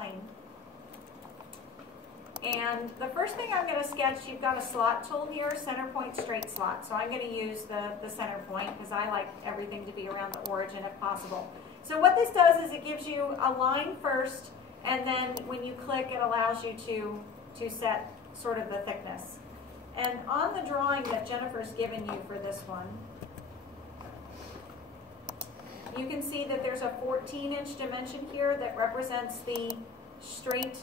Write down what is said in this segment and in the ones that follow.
plane. And the first thing I'm going to sketch, you've got a slot tool here, center point straight slot. So I'm going to use the center point because I like everything to be around the origin if possible. So what this does is it gives you a line first, and then when you click, it allows you to set sort of the thickness. And on the drawing that Jennifer's given you for this one, you can see that there's a 14-inch dimension here that represents the straight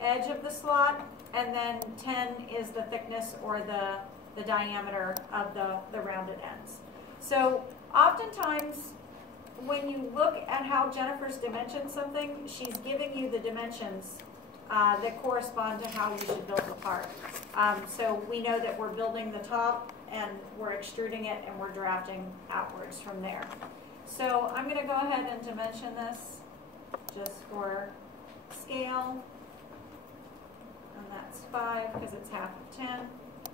edge of the slot, and then 10 is the thickness or the diameter of the rounded ends. So oftentimes when you look at how Jennifer's dimensioned something, she's giving you the dimensions that correspond to how you should build the part. So we know that we're building the top and we're extruding it and we're drafting outwards from there. So I'm going to go ahead and dimension this just for scale. And that's 5 because it's half of 10.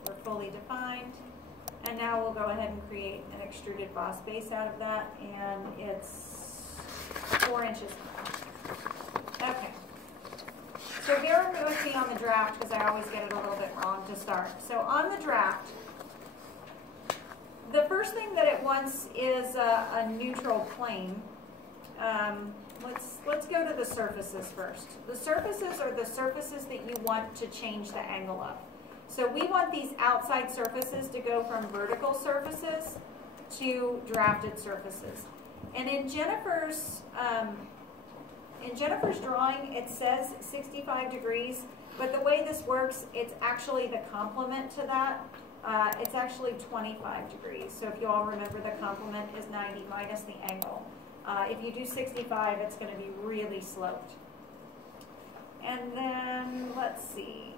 We're fully defined. And now we'll go ahead and create an extruded boss base out of that, and it's 4 inches high. Okay. So bear with me on the draft because I always get it a little bit wrong to start. So on the draft, the first thing that it wants is a neutral plane. Let's go to the surfaces first. The surfaces are the surfaces that you want to change the angle of. So we want these outside surfaces to go from vertical surfaces to drafted surfaces. And in Jennifer's drawing, it says 65 degrees, but the way this works, it's actually the complement to that. It's actually 25 degrees. So if you all remember, the complement is 90 minus the angle. If you do 65, it's going to be really sloped. And then, let's see.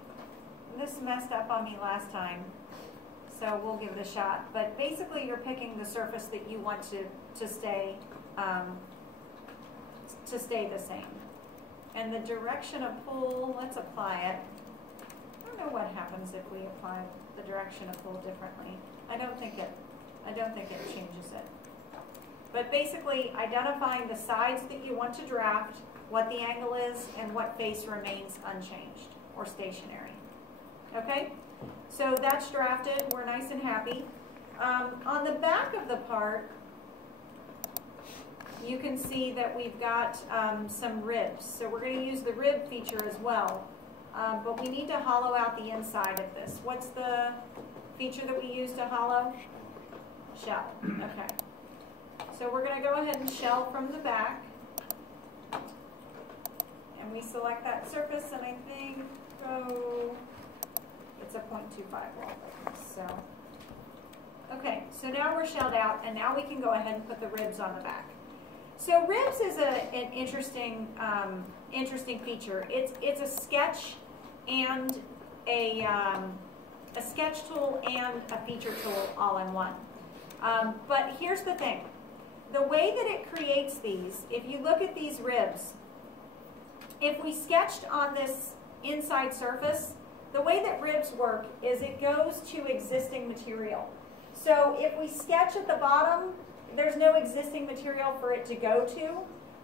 This messed up on me last time, so we'll give it a shot. But basically, you're picking the surface that you want to stay the same. And the direction of pull, let's apply it. I don't know what happens if we apply the direction of pull differently. I don't think it changes it. But basically, identifying the sides that you want to draft, what the angle is, and what face remains unchanged or stationary. Okay? So that's drafted. We're nice and happy. On the back of the part, you can see that we've got some ribs. So we're going to use the rib feature as well. But we need to hollow out the inside of this. What's the feature that we use to hollow? Shell. Okay. So we're going to go ahead and shell from the back. And we select that surface, and I think, it's a 0.25 wall thickness. So, okay, so now we're shelled out, and now we can go ahead and put the ribs on the back. So ribs is an interesting feature. It's a sketch and a sketch tool and a feature tool all in one. But here's the thing. The way that it creates these, if you look at these ribs, if we sketched on this inside surface, the way that ribs work is it goes to existing material. So if we sketch at the bottom, there's no existing material for it to go to.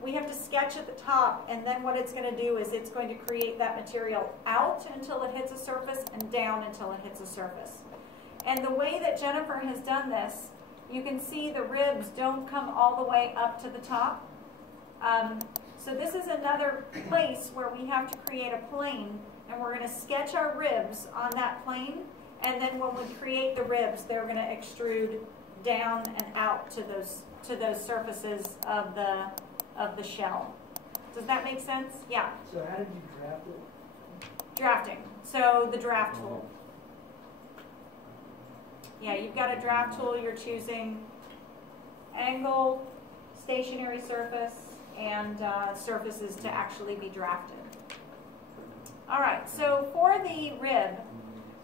We have to sketch at the top, and then what it's going to do is it's going to create that material out until it hits a surface and down until it hits a surface. And the way that Jennifer has done this, you can see the ribs don't come all the way up to the top. So this is another place where we have to create a plane, and we're going to sketch our ribs on that plane, and then when we create the ribs, they're going to extrude down and out to those surfaces of the shell. Does that make sense? Yeah. So how did you draft it? Drafting. So the draft tool. Yeah, you've got a draft tool. You're choosing angle, stationary surface, and surfaces to actually be drafted. All right, so for the rib,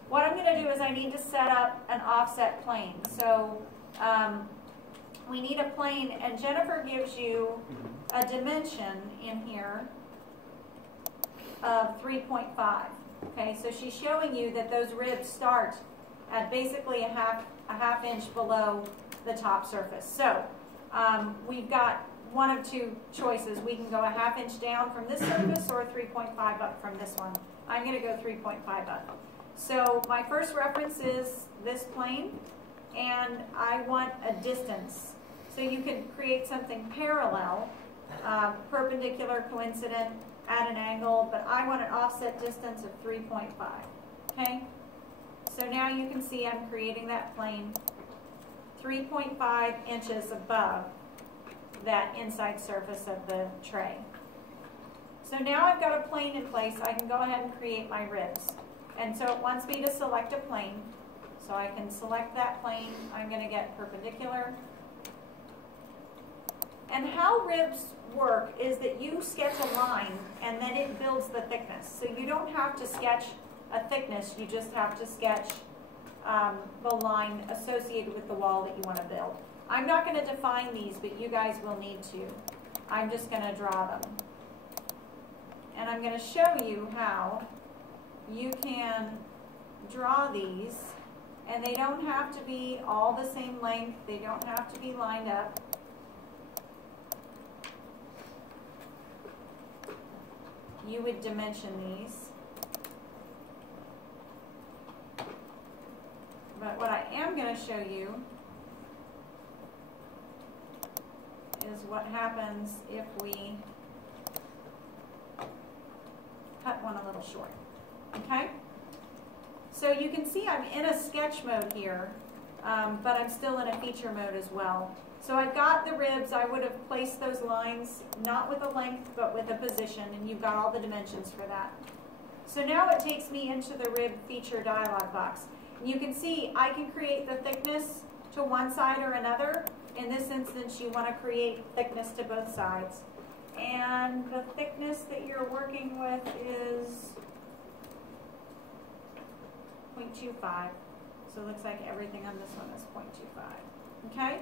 what I'm going to do is I need to set up an offset plane. So we need a plane, and Jennifer gives you a dimension in here of 3.5. Okay, so she's showing you that those ribs start at basically a half inch below the top surface. So we've got one of two choices. We can go a 1/2 inch down from this surface or 3.5 up from this one. I'm going to go 3.5 up. So my first reference is this plane, and I want a distance. So you can create something parallel, perpendicular, coincident, at an angle, but I want an offset distance of 3.5. Okay? So now you can see I'm creating that plane 3.5 inches above that inside surface of the tray. So now I've got a plane in place. I can go ahead and create my ribs. And so it wants me to select a plane. So I can select that plane. I'm going to get perpendicular. And how ribs work is that you sketch a line and then it builds the thickness. So you don't have to sketch a thickness, you just have to sketch the line associated with the wall that you want to build. I'm not going to define these, but you guys will need to. I'm just going to draw them. And I'm going to show you how you can draw these, and they don't have to be all the same length, they don't have to be lined up. You would dimension these. But what I am going to show you is what happens if we cut one a little short. Okay? So you can see I'm in a sketch mode here, but I'm still in a feature mode as well. So I've got the ribs. I would have placed those lines not with a length but with a position, and you've got all the dimensions for that. So now it takes me into the rib feature dialog box. You can see I can create the thickness to one side or another. In this instance, you want to create thickness to both sides. And the thickness that you're working with is 0.25. So it looks like everything on this one is 0.25. Okay?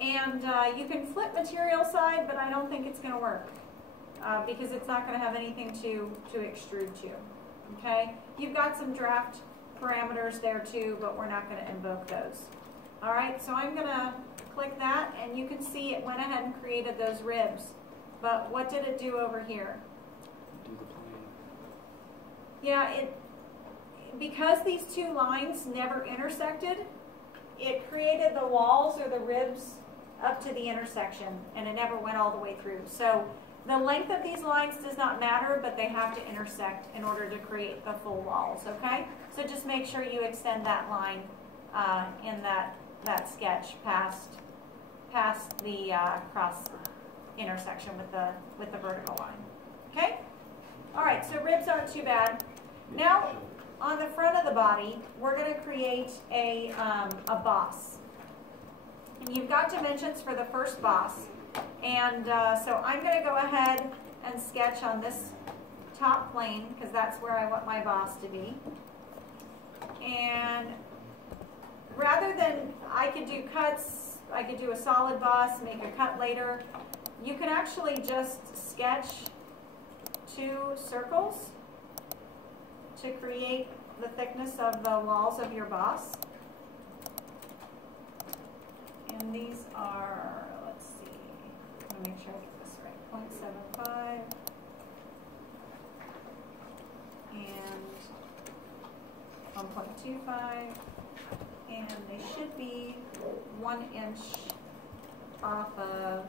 And you can flip material side, but I don't think it's going to work because it's not going to have anything to extrude to. Okay? You've got some draft parameters there too, but we're not going to invoke those. All right, so I'm going to click that, and you can see it went ahead and created those ribs. But what did it do over here? Do the plane. Yeah, because these two lines never intersected, it created the walls or the ribs up to the intersection, and it never went all the way through. So the length of these lines does not matter, but they have to intersect in order to create the full walls, okay? So just make sure you extend that line in that sketch past the cross intersection with the vertical line, okay? All right, so ribs aren't too bad. Now, on the front of the body, we're going to create a boss. And you've got dimensions for the first boss. And so I'm going to go ahead and sketch on this top plane because that's where I want my boss to be. And rather than, I could do cuts, I could do a solid boss, make a cut later. You can actually just sketch 2 circles to create the thickness of the walls of your boss. And these are, let's see, let me make sure I get this right, 0.75 and 1.25, and they should be 1 inch off of